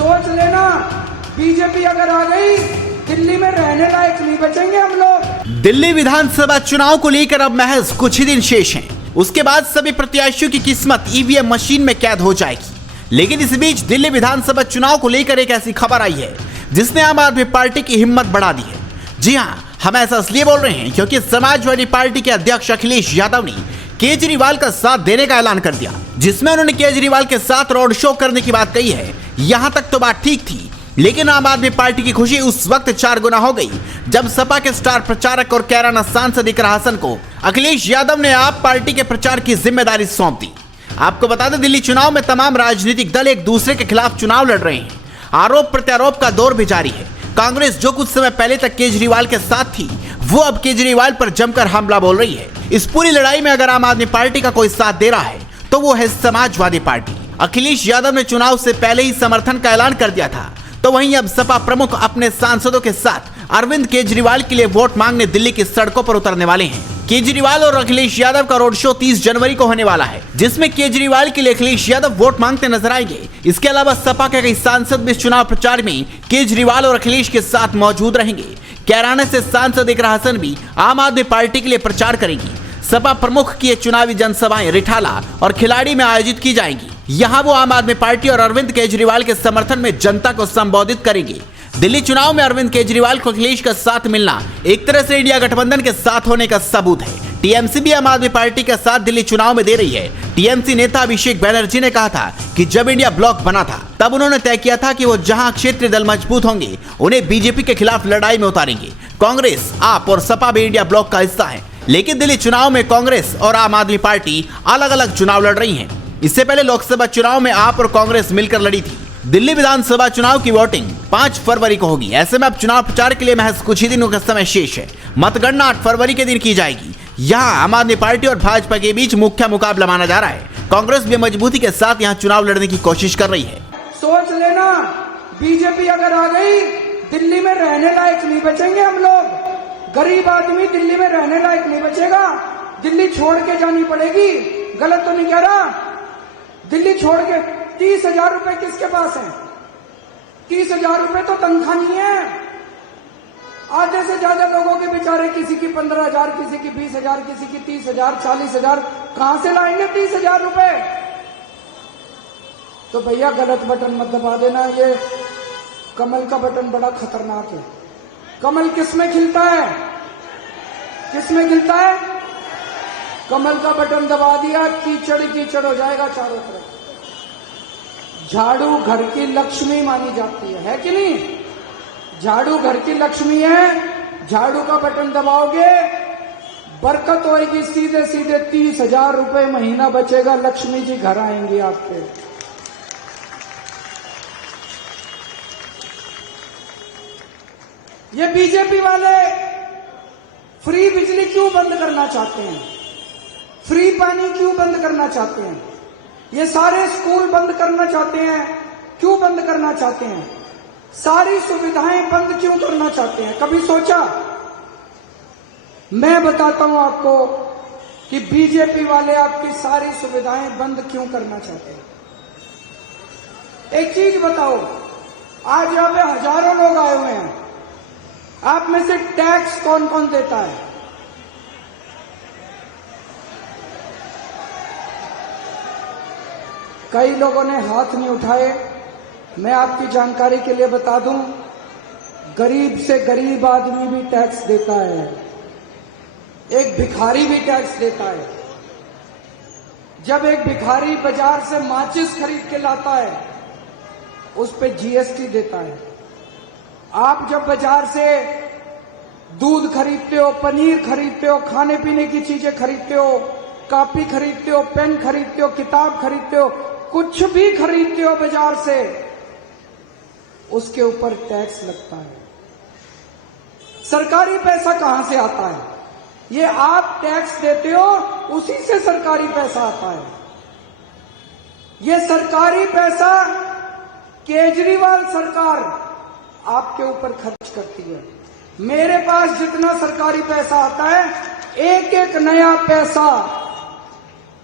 सोच लेना, बीजेपी अगर आ गई दिल्ली में रहने लायक नहीं बचेंगे हम लोग। दिल्ली विधानसभा चुनाव को लेकर अब महज कुछ ही दिन शेष हैं। उसके बाद सभी प्रत्याशियों की किस्मत ईवीएम मशीन में कैद हो जाएगी। लेकिन इस बीच दिल्ली विधानसभा चुनाव को लेकर एक ऐसी खबर आई है जिसने आम आदमी पार्टी की हिम्मत बढ़ा दी है। जी हां, हम ऐसा इसलिए बोल रहे हैं क्योंकि समाजवादी पार्टी के अध्यक्ष अखिलेश यादव ने केजरीवाल का साथ देने का ऐलान कर दिया, जिसमें उन्होंने केजरीवाल के साथ रोड शो करने की बात कही है। यहां तक तो बात ठीक थी, लेकिन आम आदमी पार्टी की खुशी उस वक्त 4 गुना हो गई जब सपा के स्टार प्रचारक और कैराना सांसद इकरा हसन को अखिलेश यादव ने आप पार्टी के प्रचार की जिम्मेदारी सौंप दी। आपको बता दें, दिल्ली चुनाव में तमाम राजनीतिक दल एक दूसरे के खिलाफ चुनाव लड़ रहे हैं। आरोप प्रत्यारोप का दौर भी जारी है। कांग्रेस जो कुछ समय पहले तक केजरीवाल के साथ थी, वो अब केजरीवाल पर जमकर हमला बोल रही है। इस पूरी लड़ाई में अगर आम आदमी पार्टी का कोई साथ दे रहा है तो वो है समाजवादी पार्टी। अखिलेश यादव ने चुनाव से पहले ही समर्थन का ऐलान कर दिया था, तो वहीं अब सपा प्रमुख अपने सांसदों के साथ अरविंद केजरीवाल के लिए वोट मांगने दिल्ली की सड़कों पर उतरने वाले हैं। केजरीवाल और अखिलेश यादव का रोड शो 30 जनवरी को होने वाला है, जिसमें केजरीवाल के लिए अखिलेश यादव वोट मांगते नजर आएंगे। इसके अलावा सपा के कई सांसद भी इस चुनाव प्रचार में केजरीवाल और अखिलेश के साथ मौजूद रहेंगे। कैराना से सांसद इकरा हसन भी आम आदमी पार्टी के लिए प्रचार करेंगी। सपा प्रमुख की चुनावी जनसभाएं रिठाला और खिलाड़ी में आयोजित की जाएंगी। यहाँ वो आम आदमी पार्टी और अरविंद केजरीवाल के समर्थन में जनता को संबोधित करेंगे। दिल्ली चुनाव में अरविंद केजरीवाल को अखिलेश का साथ मिलना एक तरह से इंडिया गठबंधन के साथ होने का सबूत है। टीएमसी भी आम आदमी पार्टी का साथ दिल्ली चुनाव में दे रही है। टीएमसी नेता अभिषेक बैनर्जी ने कहा था कि जब इंडिया ब्लॉक बना था तब उन्होंने तय किया था कि वो जहां क्षेत्रीय दल मजबूत होंगे उन्हें बीजेपी के खिलाफ लड़ाई में उतारेंगे। कांग्रेस, आप और सपा भी इंडिया ब्लॉक का हिस्सा है, लेकिन दिल्ली चुनाव में कांग्रेस और आम आदमी पार्टी अलग अलग चुनाव लड़ रही है। इससे पहले लोकसभा चुनाव में आप और कांग्रेस मिलकर लड़ी थी। दिल्ली विधानसभा चुनाव की वोटिंग 5 फरवरी को होगी। ऐसे में अब चुनाव प्रचार के लिए महज कुछ ही दिनों का समय शेष है। मतगणना 8 फरवरी के दिन की जाएगी। यहाँ आम आदमी पार्टी और भाजपा के बीच मुख्य मुकाबला माना जा रहा है। कांग्रेस भी मजबूती के साथ यहाँ चुनाव लड़ने की कोशिश कर रही है। सोच लेना, बीजेपी अगर आ गई दिल्ली में रहने लायक नहीं बचेंगे हम लोग। गरीब आदमी दिल्ली में रहने लायक नहीं बचेगा। दिल्ली छोड़ के जानी पड़ेगी। गलत तो नहीं कह रहा? दिल्ली छोड़ के 30,000 रुपए किसके पास है? 30,000 रुपए तो तनख्वाह नहीं है। आधे से ज्यादा लोगों के बेचारे, किसी की 15,000, किसी की 20,000, किसी की 30,000, 40,000, कहां से लाएंगे 30,000 रुपए? तो भैया गलत बटन मत दबा देना। ये कमल का बटन बड़ा खतरनाक है। कमल किसमें खिलता है? किसमें खिलता है? कमल का बटन दबा दिया, कीचड़ कीचड़ हो जाएगा चारों तरफ। झाड़ू घर की लक्ष्मी मानी जाती है कि नहीं? झाड़ू घर की लक्ष्मी है। झाड़ू का बटन दबाओगे, बरकत होएगी। सीधे सीधे 30,000 रुपए महीना बचेगा। लक्ष्मी जी घर आएंगी आपके। ये बीजेपी वाले फ्री बिजली क्यों बंद करना चाहते हैं? फ्री पानी क्यों बंद करना चाहते हैं? ये सारे स्कूल बंद करना चाहते हैं। क्यों बंद करना चाहते हैं? सारी सुविधाएं बंद क्यों करना चाहते हैं? कभी सोचा? मैं बताता हूं आपको कि बीजेपी वाले आपकी सारी सुविधाएं बंद क्यों करना चाहते हैं। एक चीज बताओ, आज यहां पे हजारों लोग आए हुए हैं। आप में से टैक्स कौन कौन देता है? कई लोगों ने हाथ नहीं उठाए। मैं आपकी जानकारी के लिए बता दूं, गरीब से गरीब आदमी भी टैक्स देता है। एक भिखारी भी टैक्स देता है। जब एक भिखारी बाजार से माचिस खरीद के लाता है, उस पे जीएसटी देता है। आप जब बाजार से दूध खरीदते हो, पनीर खरीदते हो, खाने पीने की चीजें खरीदते हो, कॉपी खरीदते हो, पेन खरीदते हो, किताब खरीदते हो, कुछ भी खरीदते हो बाजार से, उसके ऊपर टैक्स लगता है। सरकारी पैसा कहां से आता है? ये आप टैक्स देते हो, उसी से सरकारी पैसा आता है। ये सरकारी पैसा केजरीवाल सरकार आपके ऊपर खर्च करती है। मेरे पास जितना सरकारी पैसा आता है, एक एक नया पैसा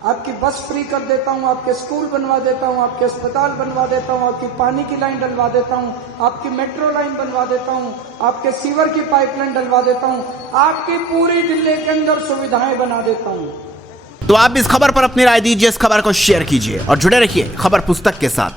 आपकी बस फ्री कर देता हूं, आपके स्कूल बनवा देता हूं, आपके अस्पताल बनवा देता हूं, आपकी पानी की लाइन डलवा देता हूं, आपकी मेट्रो लाइन बनवा देता हूं, आपके सीवर की पाइपलाइन डलवा देता हूं, आपकी पूरी दिल्ली के अंदर सुविधाएं बना देता हूं। तो आप इस खबर पर अपनी राय दीजिए, इस खबर को शेयर कीजिए और जुड़े रहिए खबर पुस्तक के साथ।